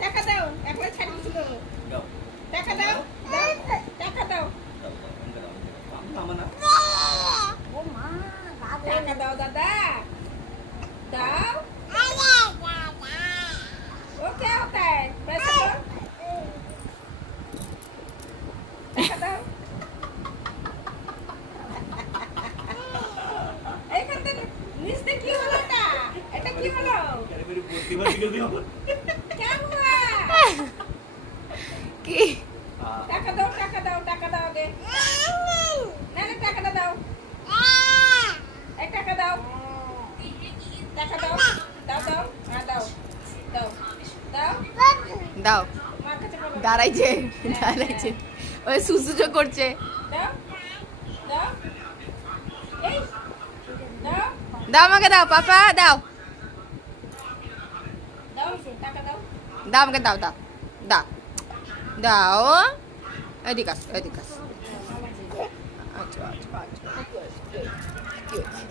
টাকা দাও একবার ছাড়ি ছিল দাও টাকা দাও দাও টাকা দাও দাও দাও আমাকে দাও আমাকে দাও ও মা টাকা দাও দাদা দাও ওকে ওকে পয়সা দাও টাকা দাও এইখানটা নিচে কি হলো এটা কি হলো अरे मेरी बुद्धि मत निकल गई क्या हुआ কি हां টাকা দাও আগে না না টাকাটা দাও এক টাকা দাও টাকা দাও দাও দাও হ্যাঁ দাও দাও দাও দাও মার কাছে বলো দাঁড়াইছে দাঁড়াইছে ওই সুসুজো করছে দাও দাও এই দাও দাও আমাকে দাও পাপা দাও দাও টাকা দাও দাও আমাকে দাও দাও দাও দাও এদিকে আস এদিকে আস আচ্ছা আচ্ছা আচ্ছা কি হয়েছে?